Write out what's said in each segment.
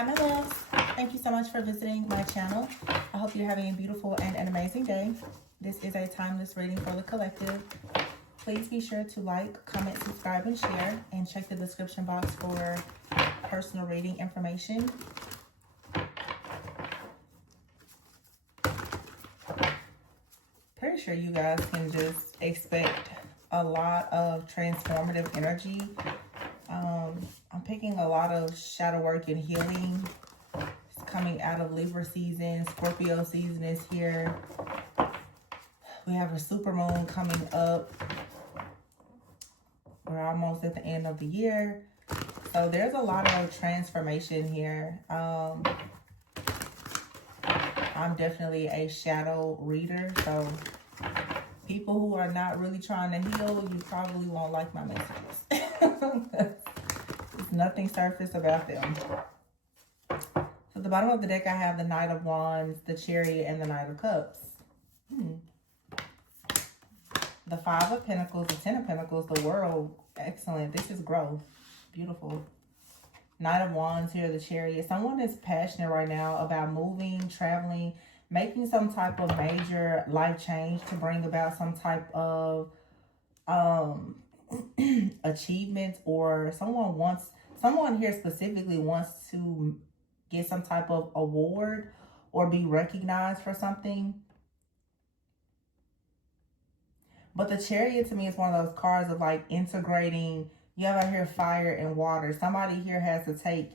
Hi my loves, thank you so much for visiting my channel. I hope you're having a beautiful and an amazing day. This is a timeless reading for the collective. Please be sure to like, comment, subscribe, and share, and check the description box for personal reading information. Pretty sure you guys can just expect a lot of transformative energy. I'm picking a lot of shadow work and healing. It's coming out of Libra season. Scorpio season is here. We have a super moon coming up. We're almost at the end of the year. So there's a lot of transformation here. I'm definitely a shadow reader. So people who are not really trying to heal, you probably won't like my messages. There's nothing surface about them. So at the bottom of the deck, I have the Knight of Wands, the Chariot, and the Knight of Cups. The Five of Pentacles, the Ten of Pentacles, the World. Excellent. This is growth. Beautiful. Knight of Wands here, the Chariot. Someone is passionate right now about moving, traveling, making some type of major life change to bring about some type of achievements, or someone here specifically wants to get some type of award or be recognized for something. But the Chariot to me is one of those cards of like integrating. You have out here fire and water. Somebody here has to take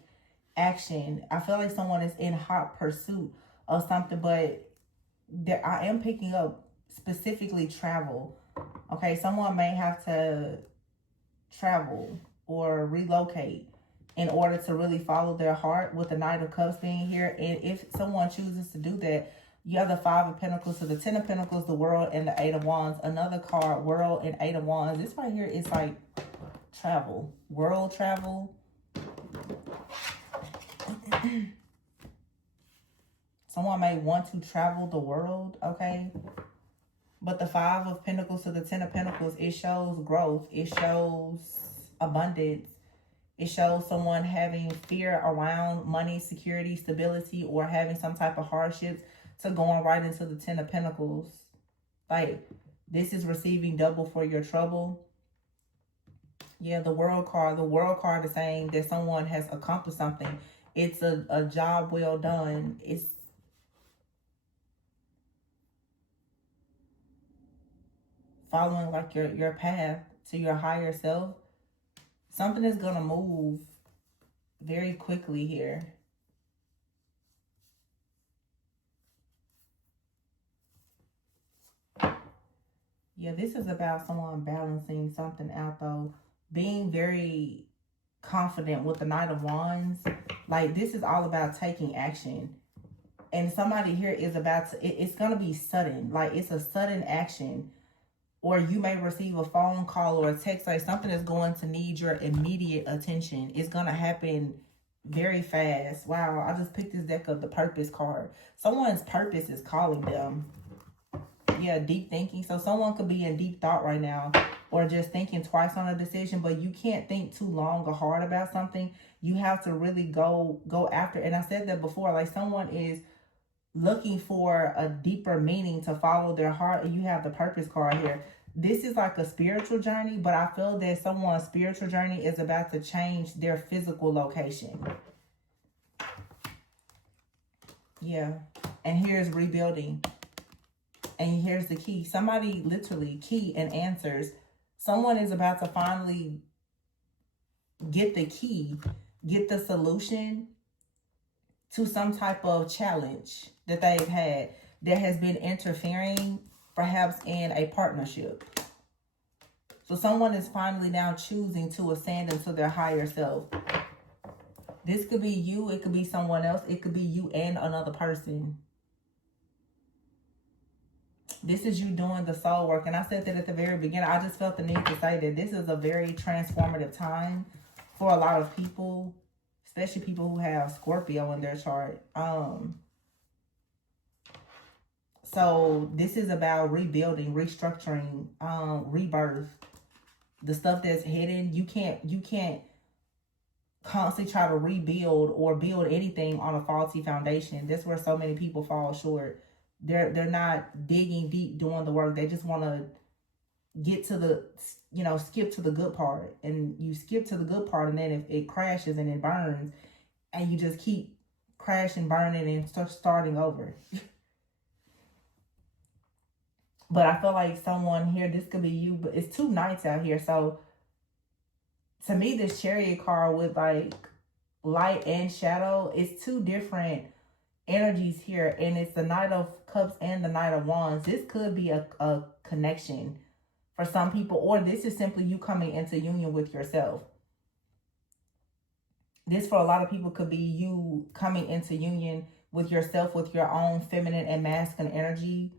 action. I feel like someone is in hot pursuit of something, but I am picking up specifically travel. Okay, someone may have to travel or relocate in order to really follow their heart, with the Knight of Cups being here. And if someone chooses to do that, you have the Five of Pentacles, so the Ten of Pentacles, the World, and the Eight of Wands. Another card, World and Eight of Wands. This right here is like travel, world travel. Someone may want to travel the world, okay? But the Five of Pentacles to the Ten of Pentacles, it shows growth. It shows abundance. It shows someone having fear around money, security, stability, or having some type of hardships, to going right into the Ten of Pentacles. Like, this is receiving double for your trouble. Yeah, the World card. The World card is saying that someone has accomplished something. It's a job well done. It's following like your path to your higher self. Something is going to move very quickly here. Yeah, this is about someone balancing something out, though. Being very confident with the Knight of Wands. Like, this is all about taking action. And somebody here is about to, it's going to be sudden. Like, it's a sudden action. Or you may receive a phone call or a text, like something is going to need your immediate attention. It's going to happen very fast. Wow, I just picked this deck up, the Purpose card. Someone's purpose is calling them. Yeah, deep thinking. So someone could be in deep thought right now, or just thinking twice on a decision, but you can't think too long or hard about something. You have to really go after. And I said that before, like someone is looking for a deeper meaning to follow their heart, and you have the Purpose card here. This is like a spiritual journey, but I feel that someone's spiritual journey is about to change their physical location. Yeah, and here's rebuilding. And here's the key. Somebody literally, key and answers. Someone is about to finally get the key, get the solution to some type of challenge that they've had that has been interfering perhaps in a partnership. So someone is finally now choosing to ascend into their higher self. This could be you. It could be someone else. It could be you and another person. This is you doing the soul work. And I said that at the very beginning. I just felt the need to say that this is a very transformative time for a lot of people, especially people who have Scorpio in their chart. So this is about rebuilding, restructuring, rebirth. The stuff that's hidden, you can't constantly try to rebuild or build anything on a faulty foundation. That's where so many people fall short. They're not digging deep doing the work. They just want to get to the, skip to the good part. And you skip to the good part, and then if it crashes and it burns, and you just keep crashing, burning, and starting over. But I feel like someone here, this could be you, but it's two knights out here. So to me, this Chariot card with like light and shadow, it's two different energies here. And it's the Knight of Cups and the Knight of Wands. This could be a connection for some people, or this is simply you coming into union with yourself. This for a lot of people could be you coming into union with yourself, with your own feminine and masculine energy.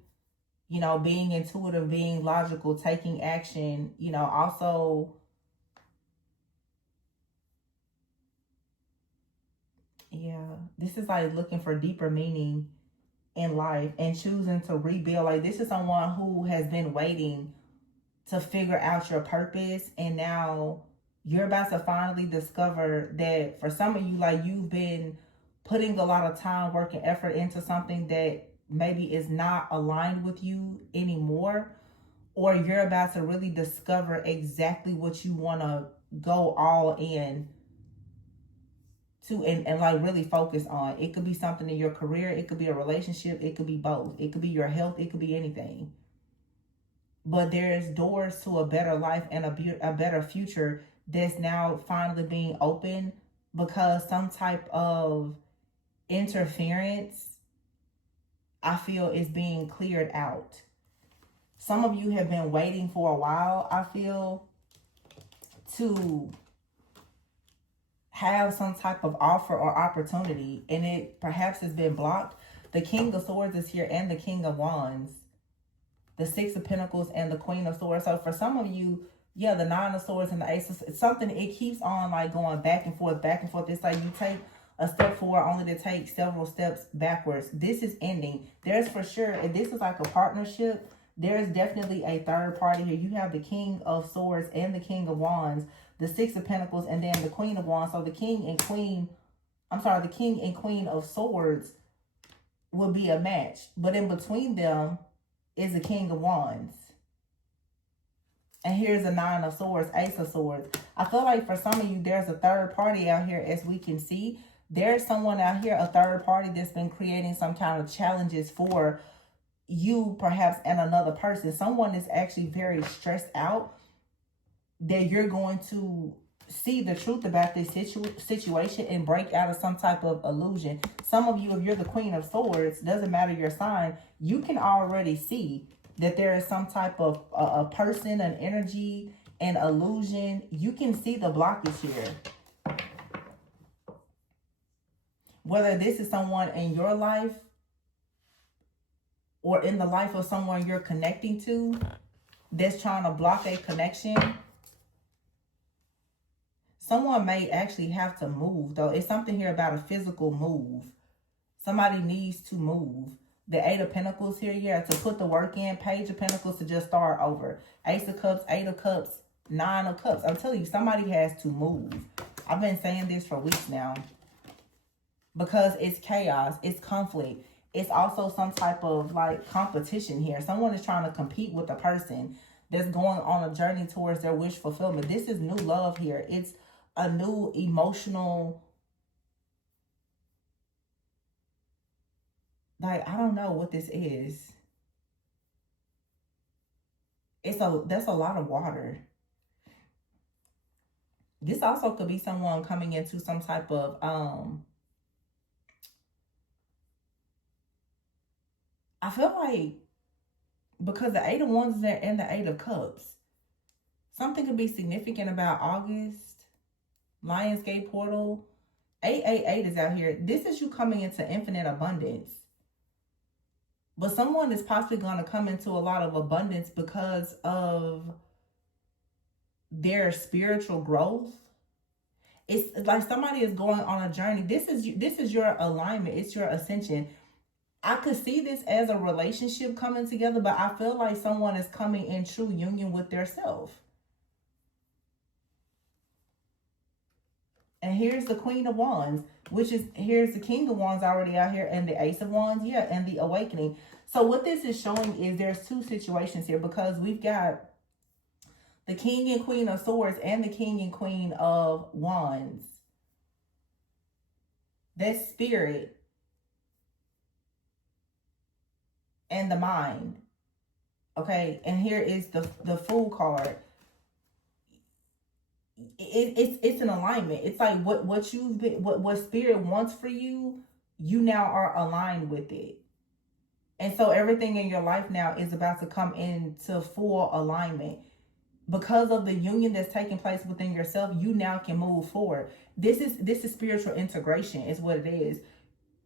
You know, being intuitive, being logical, taking action, also, yeah, this is like looking for deeper meaning in life and choosing to rebuild. Like, this is someone who has been waiting to figure out your purpose, and now you're about to finally discover that. For some of you, like, you've been putting a lot of time, work, and effort into something that maybe is not aligned with you anymore, or you're about to really discover exactly what you want to go all in to, and like really focus on. It could be something in your career, it could be a relationship, it could be both, it could be your health, it could be anything. But there's doors to a better life and a better future that's now finally being opened, because some type of interference, I feel, is being cleared out. Some of you have been waiting for a while, I feel, to have some type of offer or opportunity, and it perhaps has been blocked. The King of Swords is here, and the King of Wands, the Six of Pentacles, and the Queen of Swords. So for some of you, yeah, the Nine of Swords and the Ace of, it's something, it keeps on like going back and forth, back and forth. It's like you take a step forward only to take several steps backwards. This is ending. There's for sure, if this is like a partnership, there's definitely a third party here. You have the King of Swords and the King of Wands, the Six of Pentacles, and then the Queen of Wands. So the King and Queen of Swords will be a match. But in between them is the King of Wands. And here's a Nine of Swords, Ace of Swords. I feel like for some of you, there's a third party out here, as we can see. There's someone out here, a third party, that's been creating some kind of challenges for you, perhaps, and another person. Someone is actually very stressed out that you're going to see the truth about this situation and break out of some type of illusion. Some of you, if you're the Queen of Swords, doesn't matter your sign, you can already see that there is some type of a person, an energy, an illusion. You can see the blockage here. Whether this is someone in your life or in the life of someone you're connecting to that's trying to block a connection. Someone may actually have to move, though. It's something here about a physical move. Somebody needs to move. The Eight of Pentacles here, yeah, to put the work in. Page of Pentacles to just start over. Ace of Cups, Eight of Cups, Nine of Cups. I'm telling you, somebody has to move. I've been saying this for weeks now. Because it's chaos, it's conflict. It's also some type of like competition here. Someone is trying to compete with a person that's going on a journey towards their wish fulfillment. This is new love here. It's a new emotional, like, I don't know what this is. That's a lot of water. This also could be someone coming into some type of I feel like, because the Eight of Wands is there and the Eight of Cups, something could be significant about August, Lionsgate portal. 888 is out here. This is you coming into infinite abundance. But someone is possibly going to come into a lot of abundance because of their spiritual growth. It's like somebody is going on a journey. This is your alignment. It's your ascension. I could see this as a relationship coming together, but I feel like someone is coming in true union with their self. And here's the Queen of Wands, which is, here's the King of Wands already out here, and the Ace of Wands, yeah, and the Awakening. So what this is showing is there's two situations here, because we've got the King and Queen of Swords and the King and Queen of Wands. That spirit and the mind. Okay, and here is the Fool card. It's an alignment. It's like what you've been, what spirit wants for you, you now are aligned with it. And so everything in your life now is about to come into full alignment. Because of the union that's taking place within yourself, you now can move forward. This is spiritual integration is what it is.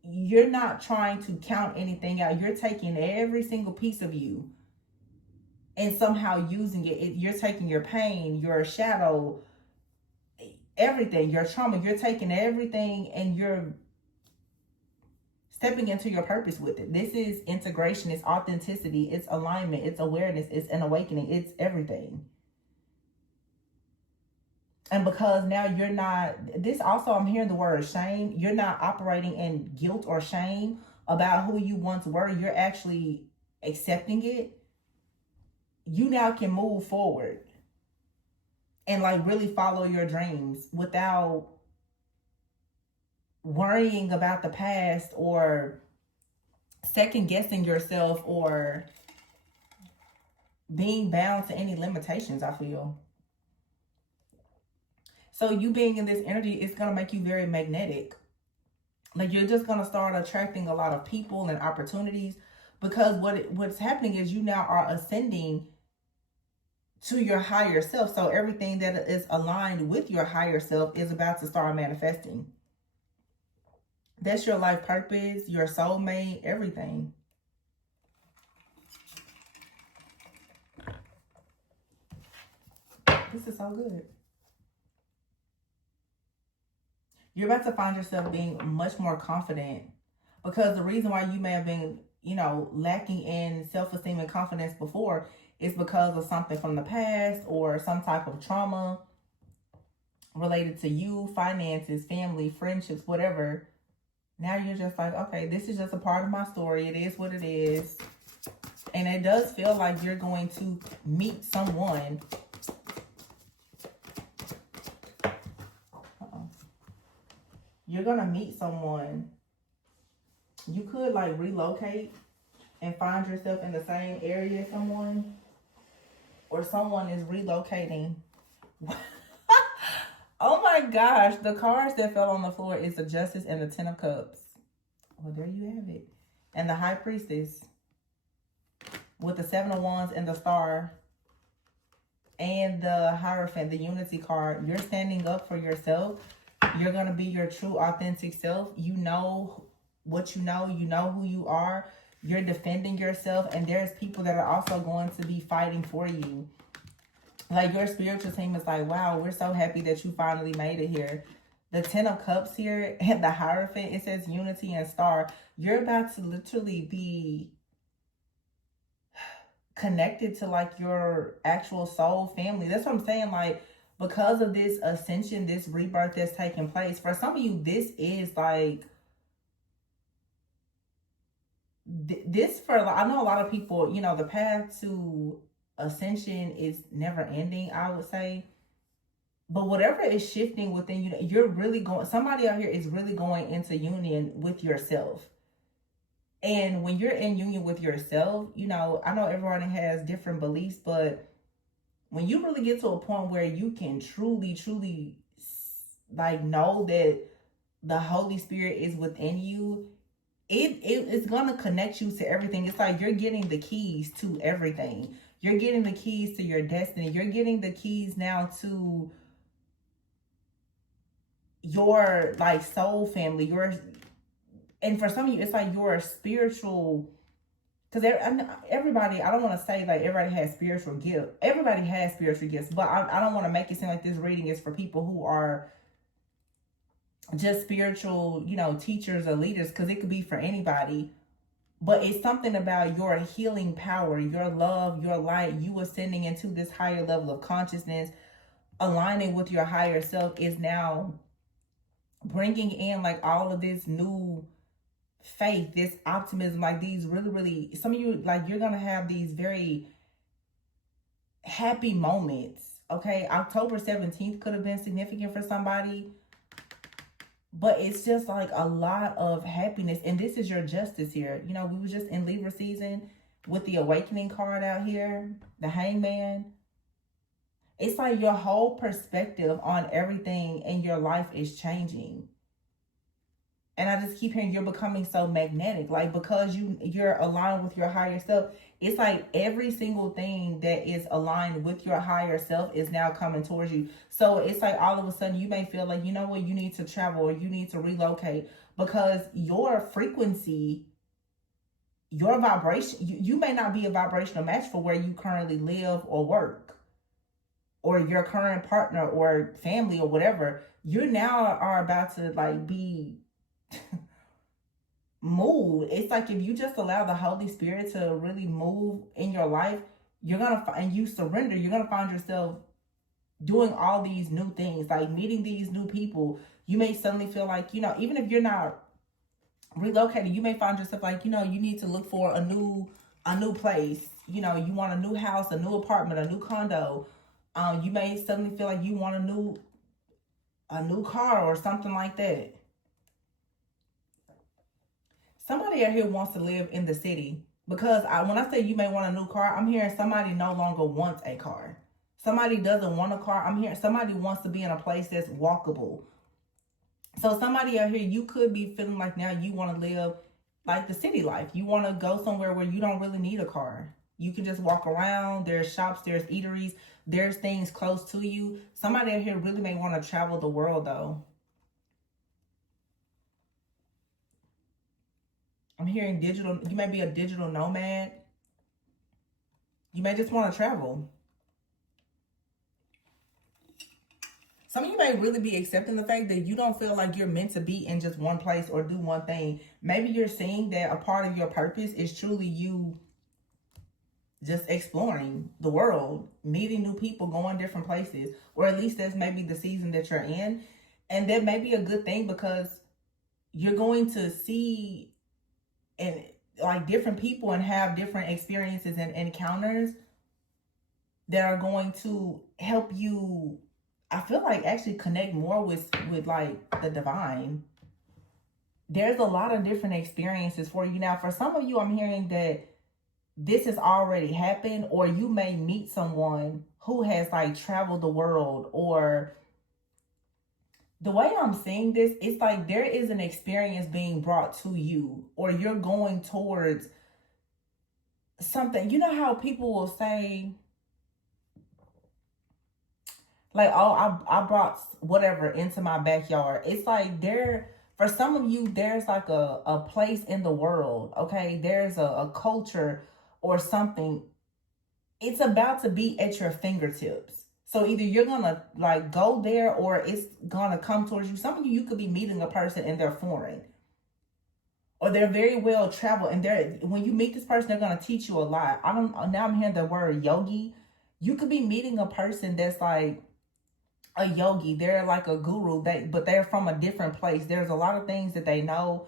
You're not trying to count anything out. You're taking every single piece of you and somehow using it. You're taking your pain, your shadow, everything, your trauma. You're taking everything and you're stepping into your purpose with it. This is integration. It's authenticity. It's alignment. It's awareness. It's an awakening. It's everything. And because now you're not, this also, I'm hearing the word shame. You're not operating in guilt or shame about who you once were. You're actually accepting it. You now can move forward and like really follow your dreams without worrying about the past or second guessing yourself or being bound to any limitations, I feel. So you being in this energy is going to make you very magnetic. Like you're just going to start attracting a lot of people and opportunities, because what's happening is you now are ascending to your higher self. So everything that is aligned with your higher self is about to start manifesting. That's your life purpose, your soulmate, everything. This is so good. You're about to find yourself being much more confident, because the reason why you may have been, lacking in self-esteem and confidence before is because of something from the past or some type of trauma related to you, finances, family, friendships, whatever. Now you're just like, okay, this is just a part of my story. It is what it is. And it does feel like you're going to meet someone. You're going to meet someone. You could like relocate and find yourself in the same area as someone. Or someone is relocating. Oh my gosh. The cards that fell on the floor is the Justice and the Ten of Cups. Well, there you have it. And the High Priestess. With the Seven of Wands and the Star. And the Hierophant, the Unity card. You're standing up for yourself. You're going to be your true, authentic self. You know what you know. You know who you are. You're defending yourself. And there's people that are also going to be fighting for you. Like your spiritual team is like, wow, we're so happy that you finally made it here. The Ten of Cups here and the Hierophant, it says Unity and Star. You're about to literally be connected to like your actual soul family. That's what I'm saying. Like, because of this ascension, this rebirth that's taking place, for some of you, this is like, I know a lot of people, the path to ascension is never ending, I would say. But whatever is shifting within you, you're really going, somebody out here is really going into union with yourself. And when you're in union with yourself, I know everyone has different beliefs, but when you really get to a point where you can truly, truly like know that the Holy Spirit is within you, it's going to connect you to everything. It's like you're getting the keys to everything. You're getting the keys to your destiny. You're getting the keys now to your like soul family. And for some of you, it's like your spiritual. Because everybody, I don't want to say like everybody has spiritual gifts. Everybody has spiritual gifts. But I don't want to make it seem like this reading is for people who are just spiritual, teachers or leaders. Because it could be for anybody. But it's something about your healing power, your love, your light, you ascending into this higher level of consciousness, aligning with your higher self is now bringing in like all of this new faith, this optimism, like these really, some of you, like, you're gonna have these very happy moments. Okay, October 17th could have been significant for somebody, but it's just like a lot of happiness. And this is your justice here. You know, we was just in Libra season with the awakening card out here, the hangman. It's like your whole perspective on everything in your life is changing. And I just keep hearing you're becoming so magnetic, like, because you're aligned with your higher self. It's like every single thing that is aligned with your higher self is now coming towards you. So it's like all of a sudden you may feel like, you know what, you need to travel or you need to relocate, because your frequency, your vibration, you may not be a vibrational match for where you currently live or work, or your current partner or family or whatever. You now are about to like be move. It's like if you just allow the Holy Spirit to really move in your life, you're gonna and you surrender, you're gonna find yourself doing all these new things, like meeting these new people. You may suddenly feel like, you know, even if you're not relocated, you may find yourself like, you know, you need to look for a new place. You know, you want a new house, a new apartment, a new condo. You may suddenly feel like you want a new car or something like that. Somebody out here wants to live in the city, because when I say you may want a new car, I'm hearing somebody no longer wants a car. Somebody doesn't want a car. I'm hearing somebody wants to be in a place that's walkable. So somebody out here, you could be feeling like now you want to live like the city life. You want to go somewhere where you don't really need a car. You can just walk around. There's shops, there's eateries, there's things close to you. Somebody out here really may want to travel the world though. I'm hearing digital. You may be a digital nomad. You may just want to travel. Some of you may really be accepting the fact that you don't feel like you're meant to be in just one place or do one thing. Maybe you're seeing that a part of your purpose is truly you just exploring the world, meeting new people, going different places, or at least that's maybe the season that you're in. And that may be a good thing, because you're going to see and like different people and have different experiences and encounters that are going to help you, I feel like, actually connect more with like the divine. There's a lot of different experiences for you. Now, for some of you, I'm hearing that this has already happened, or you may meet someone who has like traveled the world, or the way I'm seeing this, it's like there is an experience being brought to you, or you're going towards something. You know how people will say, like, oh, I brought whatever into my backyard. It's like for some of you, there's like a place in the world, okay? There's a culture or something. It's about to be at your fingertips. So either you're gonna like go there, or it's gonna come towards you. Some of you could be meeting a person and they're foreign, or they're very well traveled, and when you meet this person, they're gonna teach you a lot. Now I'm hearing the word yogi. You could be meeting a person that's like a yogi. They're like a guru, but they're from a different place. There's a lot of things that they know.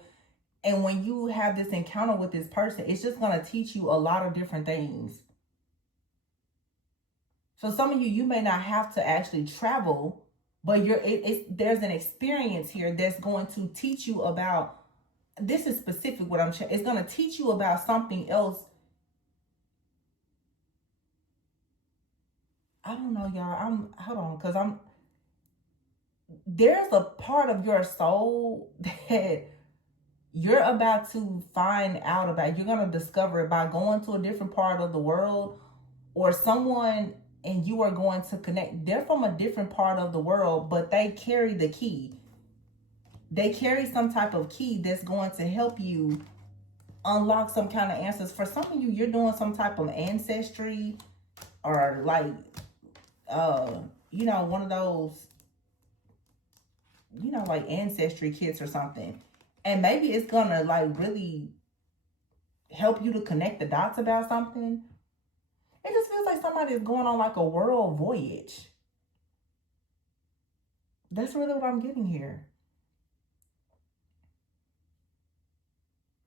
And when you have this encounter with this person, it's just gonna teach you a lot of different things. So some of you may not have to actually travel, but there's an experience here that's going to teach you about, this is specific what it's going to teach you about something else. I don't know, y'all. Hold on, because there's a part of your soul that you're about to find out about. You're going to discover it by going to a different part of the world, or someone and you are going to connect. They're from a different part of the world, but they carry the key. They carry some type of key that's going to help you unlock some kind of answers. For some of you, you're doing some type of ancestry, or like, one of those, like ancestry kits or something. And maybe it's gonna like really help you to connect the dots about something. It just feels like somebody is going on like a world voyage. That's really what I'm getting here.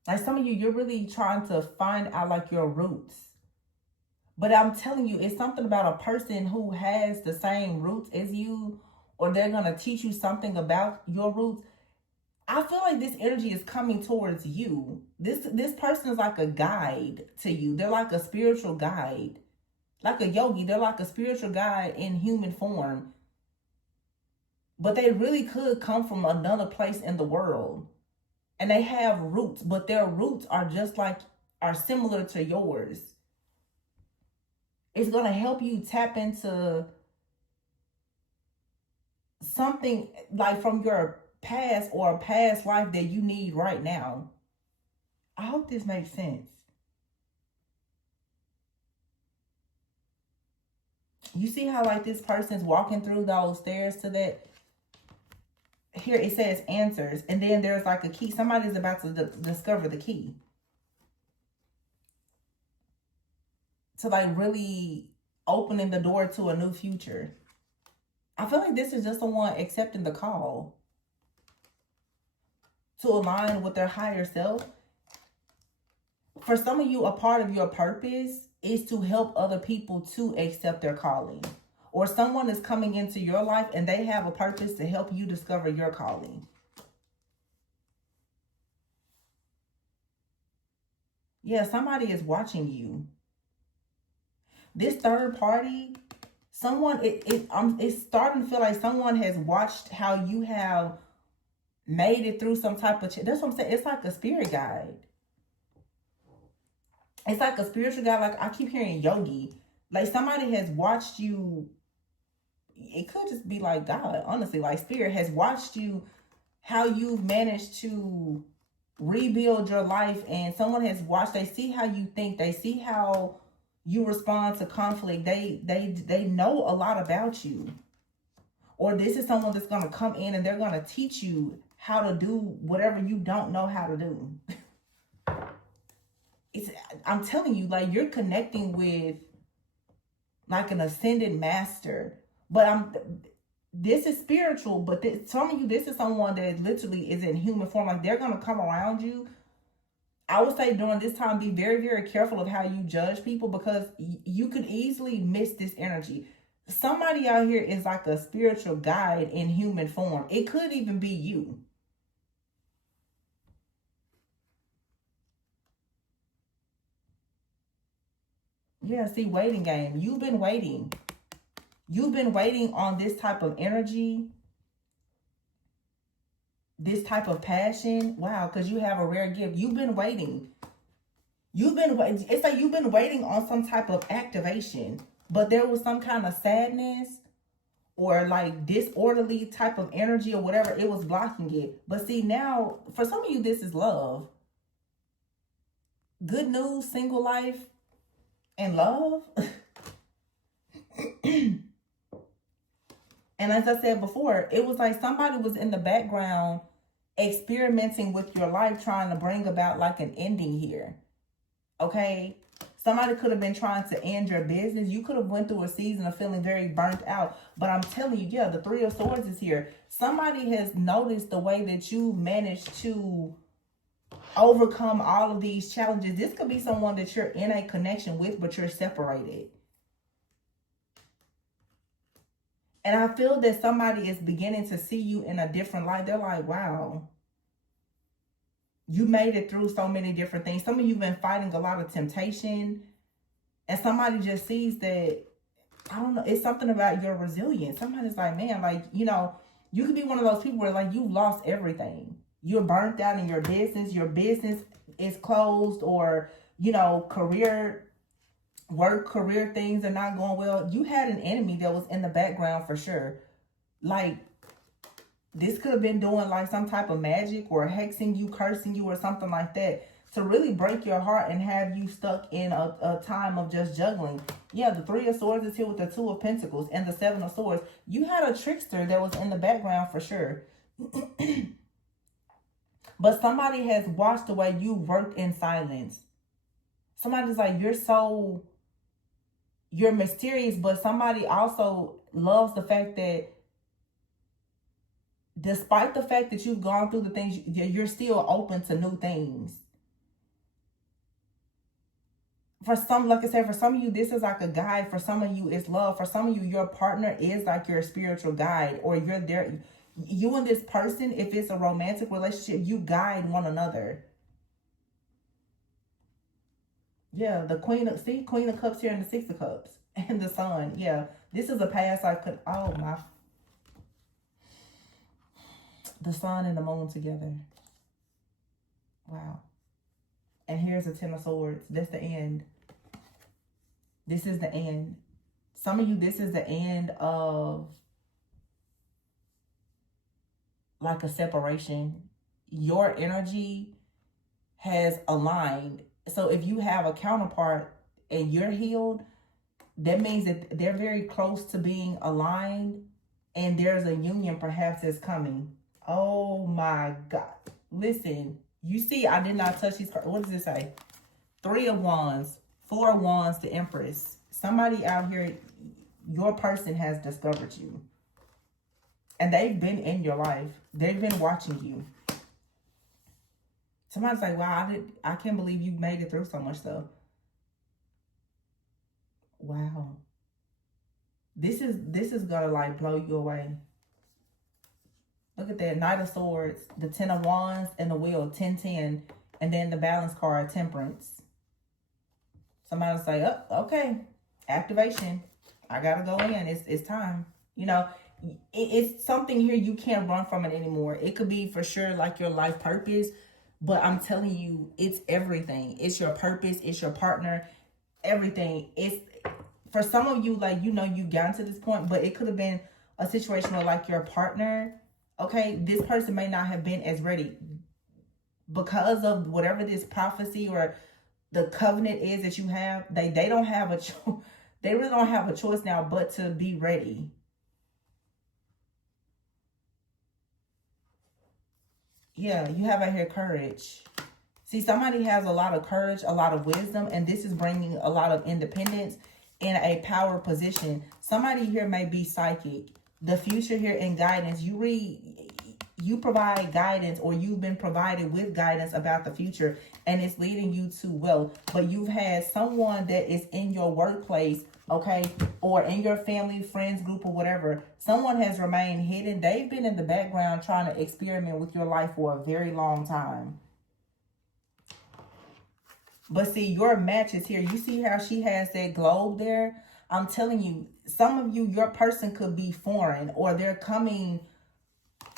Like some of you, you're really trying to find out like your roots. But I'm telling you, it's something about a person who has the same roots as you, or they're going to teach you something about your roots. I feel like this energy is coming towards you. This person is like a guide to you. They're like a spiritual guide. Like a yogi, they're like a spiritual guide in human form. But they really could come from another place in the world. And they have roots, but their roots are are similar to yours. It's going to help you tap into something like from your past or a past life that you need right now. I hope this makes sense. You see how like this person's walking through those stairs to that? Here it says answers, and then there's like a key. Somebody's about to discover the key to like really opening the door to a new future. I feel like this is just someone accepting the call to align with their higher self. For some of you, a part of your purpose is to help other people to accept their calling. Or someone is coming into your life and they have a purpose to help you discover your calling. Yeah, somebody is watching you. This third party, it's starting to feel like someone has watched how you have made it through some type of, that's what I'm saying. It's like a spirit guide. It's like a spiritual guide. Like I keep hearing yogi. Like somebody has watched you. It could just be like God, honestly, like spirit has watched you, how you've managed to rebuild your life, and someone has watched, they see how you think, they see how you respond to conflict, they know a lot about you. Or this is someone that's going to come in and they're going to teach you how to do whatever you don't know how to do. I'm telling you, like you're connecting with like an ascended master. But this is spiritual, but some of you, this is someone that literally is in human form. Like they're going to come around you. I would say during this time, be very, very careful of how you judge people, because you could easily miss this energy. Somebody out here is like a spiritual guide in human form. It could even be you. Yeah, see, waiting game. You've been waiting. You've been waiting on this type of energy, this type of passion. Wow, because you have a rare gift. You've been waiting. It's like you've been waiting on some type of activation, but there was some kind of sadness or like disorderly type of energy or whatever. It was blocking it. But see, now, for some of you, this is love. Good news, single life, and love. And as I said before, it was like somebody was in the background experimenting with your life, trying to bring about like an ending here. Okay? Somebody could have been trying to end your business. You could have went through a season of feeling very burnt out. But I'm telling you, yeah, the Three of Swords is here. Somebody has noticed the way that you managed to overcome all of these challenges. This could be someone that you're in a connection with, but you're separated. And I feel that somebody is beginning to see you in a different light. They're like, wow, you made it through so many different things. Some of you have been fighting a lot of temptation. And somebody just sees that, I don't know, it's something about your resilience. Somebody's like, man, like, you know, you could be one of those people where like you've lost everything. You're burnt out in your business is closed, or, you know, career things are not going well. You had an enemy that was in the background for sure. Like, this could have been doing like some type of magic or hexing you, cursing you, or something like that to really break your heart and have you stuck in a time of just juggling. Yeah, the Three of Swords is here with the Two of Pentacles and the Seven of Swords. You had a trickster that was in the background for sure. But somebody has watched the way you worked in silence. Somebody's like, you're mysterious, but somebody also loves the fact that despite the fact that you've gone through the things, you're still open to new things. For some, like I said, for some of you, this is like a guide. For some of you, it's love. For some of you, your partner is like your spiritual guide, or you're there. You and this person, if it's a romantic relationship, you guide one another. Yeah, the Queen of Cups here and the Six of Cups and the Sun. Yeah, this is a past life. Oh my, the Sun and the Moon together. Wow. And here's the Ten of Swords. That's the end. This is the end. Some of you, this is the end of like a separation. Your energy has aligned. So if you have a counterpart and you're healed, that means that they're very close to being aligned, and there's a union perhaps that's coming. Oh my God. Listen, you see, I did not touch these cards. What does it say? 3 of Wands, 4 of Wands, the Empress. Somebody out here, your person has discovered you. And they've been in your life. They've been watching you. Somebody's like, wow, I can't believe you made it through so much stuff. Wow. This is gonna like blow you away. Look at that. Knight of Swords, the 10 of Wands, and the Wheel, 10-10. And then the Balance card, Temperance. Somebody's like, oh, okay. Activation. I gotta go in. It's time. You know, it's something here you can't run from it anymore. It could be for sure like your life purpose, but I'm telling you, it's everything. It's your purpose. It's your partner. Everything. It's for some of you, like, you know, you got to this point, but it could have been a situation where like your partner, okay, this person may not have been as ready because of whatever this prophecy or the covenant is that you have. They don't have a choice. They really don't have a choice now but to be ready. Yeah, you have out here courage. See, somebody has a lot of courage, a lot of wisdom, and this is bringing a lot of independence in a power position. Somebody here may be psychic. The future here in guidance, you provide guidance, or you've been provided with guidance about the future, and it's leading you to wealth. But you've had someone that is in your workplace, okay, or in your family, friends group, or whatever. Someone has remained hidden. They've been in the background trying to experiment with your life for a very long time. But see, your match is here. You see how she has that globe there? I'm telling you, some of you, your person could be foreign, or they're coming,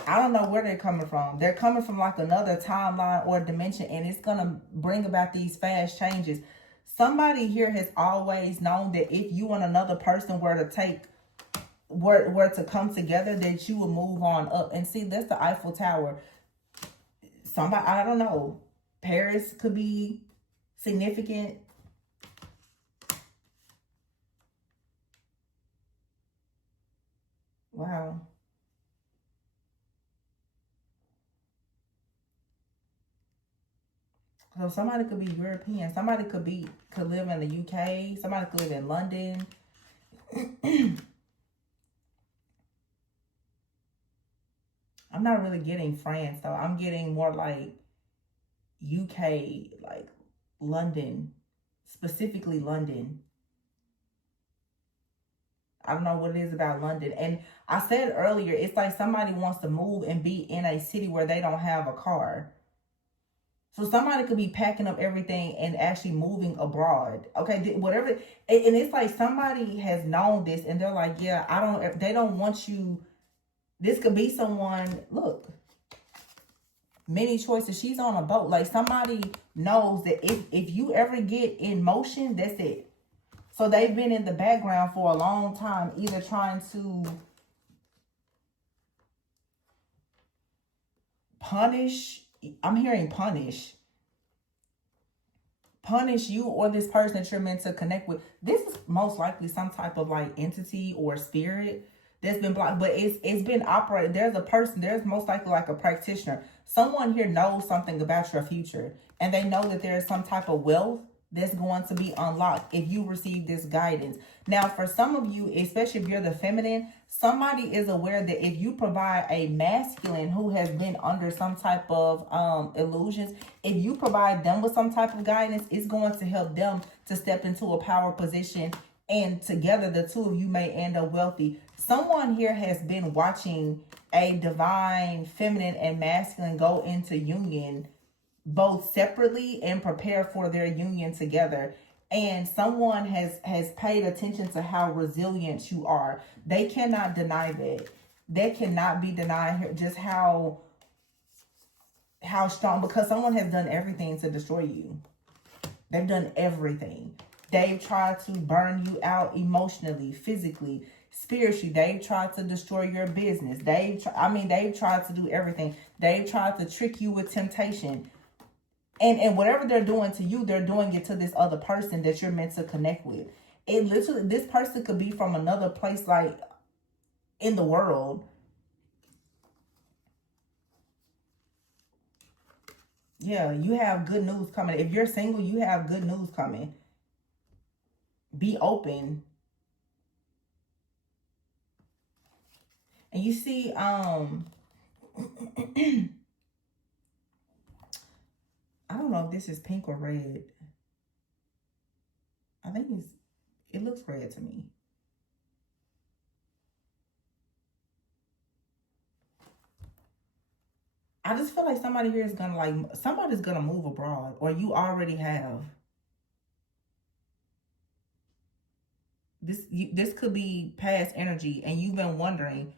I don't know where they're coming from. They're coming from like another timeline or dimension, and it's going to bring about these fast changes. Somebody here has always known that if you and another person were to come together, that you would move on up. And see, that's the Eiffel Tower. Somebody, I don't know, Paris could be significant. Wow. So somebody could be European. Somebody could live in the UK. Somebody could live in London. I'm not really getting France though. I'm getting more like UK, like London, specifically London. I don't know what it is about London. And I said earlier, it's like somebody wants to move and be in a city where they don't have a car. So somebody could be packing up everything and actually moving abroad. Okay, whatever. And it's like somebody has known this and they're like, yeah, they don't want you. This could be someone, look, many choices. She's on a boat. Like somebody knows that if you ever get in motion, that's it. So they've been in the background for a long time, either trying to punish. I'm hearing punish you or this person that you're meant to connect with. This is most likely some type of like entity or spirit that's been blocked, but it's been operated. There's most likely like a practitioner. Someone here knows something about your future, and they know that there is some type of wealth that's going to be unlocked if you receive this guidance. Now, for some of you, especially if you're the feminine, somebody is aware that if you provide a masculine who has been under some type of illusions, if you provide them with some type of guidance, it's going to help them to step into a power position, and together the two of you may end up wealthy. Someone here has been watching a divine feminine and masculine go into union both separately and prepare for their union together. And someone has paid attention to how resilient you are. They cannot deny that. They cannot be denied just how strong, because someone has done everything to destroy you. They've done everything. They've tried to burn you out emotionally, physically, spiritually. They've tried to destroy your business. They've tried to do everything. They've tried to trick you with temptation. And whatever they're doing to you, they're doing it to this other person that you're meant to connect with. It literally, this person could be from another place, like in the world. Yeah, you have good news coming. If you're single, you have good news coming. Be open. And you see, I don't know if this is pink or red. I think it looks red to me. I just feel like somebody here is gonna somebody's gonna move abroad, or you already have. This could be past energy, and you've been wondering,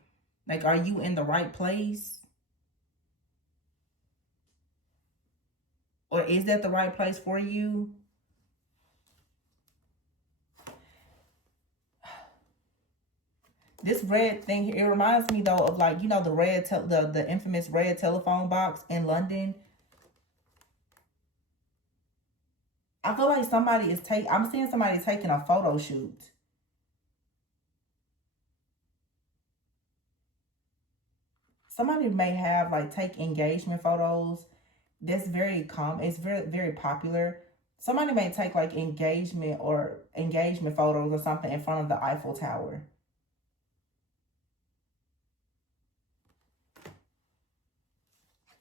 like, are you in the right place? Or is that the right place for you? This red thing here, it reminds me though of, like, you know, the infamous red telephone box in London. I feel like I'm seeing somebody taking a photo shoot. Somebody may have take engagement photos. That's very common. It's very, very popular. Somebody may take engagement photos or something in front of the Eiffel Tower.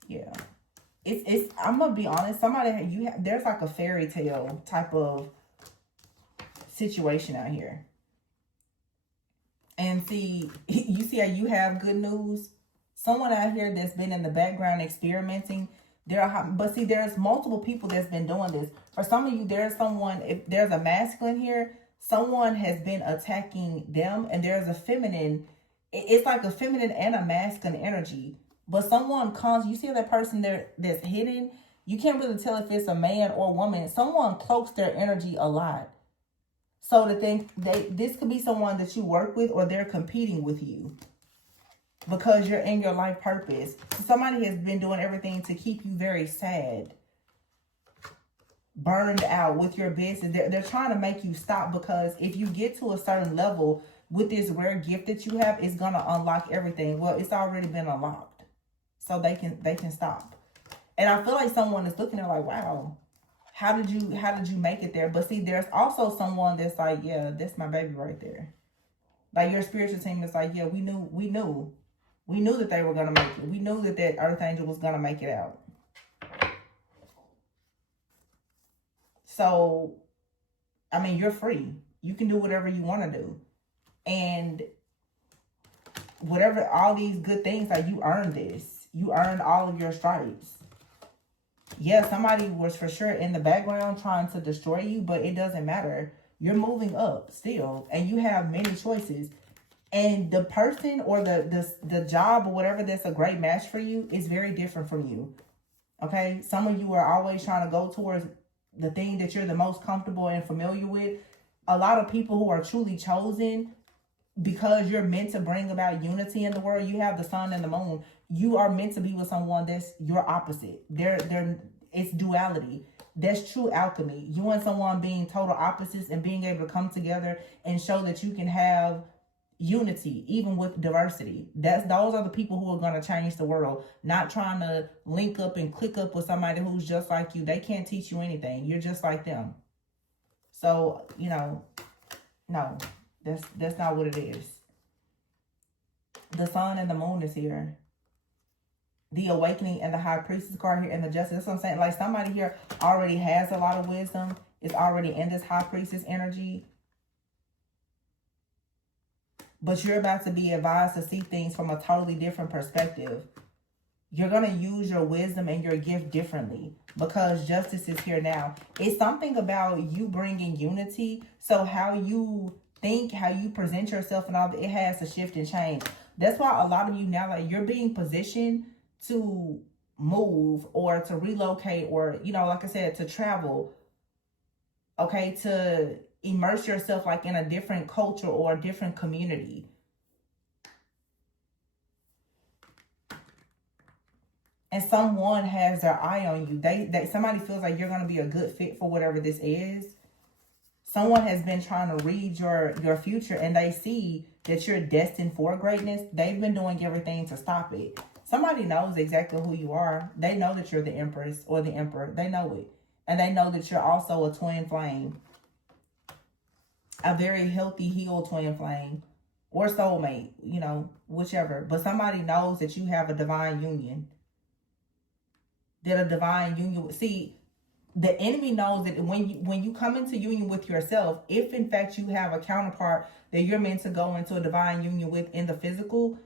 Yeah. It's I'm gonna be honest, there's like a fairy tale type of situation out here. And see, you see how you have good news? Someone out here that's been in the background experimenting. But see, there's multiple people that's been doing this. For some of you, if there's a masculine here, someone has been attacking them, and there's a feminine. It's like a feminine and a masculine energy. But someone you see that person there that's hidden, you can't really tell if it's a man or a woman. Someone cloaks their energy a lot. So this could be someone that you work with, or they're competing with you because you're in your life purpose. Somebody has been doing everything to keep you very sad, burned out with your business. They're trying to make you stop, because if you get to a certain level with this rare gift that you have, it's going to unlock everything. Well, it's already been unlocked, so they can stop. And I feel like someone is looking at like, wow, how did you make it there? But see, there's also someone that's like, yeah, that's my baby right there. Like, your spiritual team is like, yeah, we knew that they were going to make it. We knew that earth angel was going to make it out. So, I mean, you're free. You can do whatever you want to do. And whatever, all these good things, like, you earned this. You earned all of your stripes. Yeah, somebody was for sure in the background trying to destroy you, but it doesn't matter. You're moving up still, and you have many choices. And the person or the job or whatever that's a great match for you is very different from you. Okay? Some of you are always trying to go towards the thing that you're the most comfortable and familiar with. A lot of people who are truly chosen, because you're meant to bring about unity in the world, you have the sun and the moon. You are meant to be with someone that's your opposite. It's duality. That's true alchemy. You and someone being total opposites and being able to come together and show that you can have unity, even with diversity. Those are the people who are going to change the world. Not trying to link up and click up with somebody who's just like you. They can't teach you anything. You're just like them. So, you know, no, that's not what it is. The sun and the moon is here. The awakening and the high priestess card here and the justice. That's what I'm saying. Like somebody here already has a lot of wisdom. Is already in this high priestess energy. But you're about to be advised to see things from a totally different perspective. You're going to use your wisdom and your gift differently because justice is here now. It's something about you bringing unity. So how you think, how you present yourself and all that, it has to shift and change. That's why a lot of you now, like you're being positioned to move or to relocate or, you know, like I said, to travel. Okay, to immerse yourself like in a different culture or a different community. And someone has their eye on you. They somebody feels like you're going to be a good fit for whatever this is. Someone has been trying to read your future and they see that you're destined for greatness. They've been doing everything to stop it. Somebody knows exactly who you are. They know that you're the Empress or the Emperor. They know it. And they know that you're also a twin flame. A very healthy, healed twin flame. Or soulmate. You know, whichever. But somebody knows that you have a divine union. That a divine union. See, the enemy knows that when you come into union with yourself, if in fact you have a counterpart that you're meant to go into a divine union with in the physical,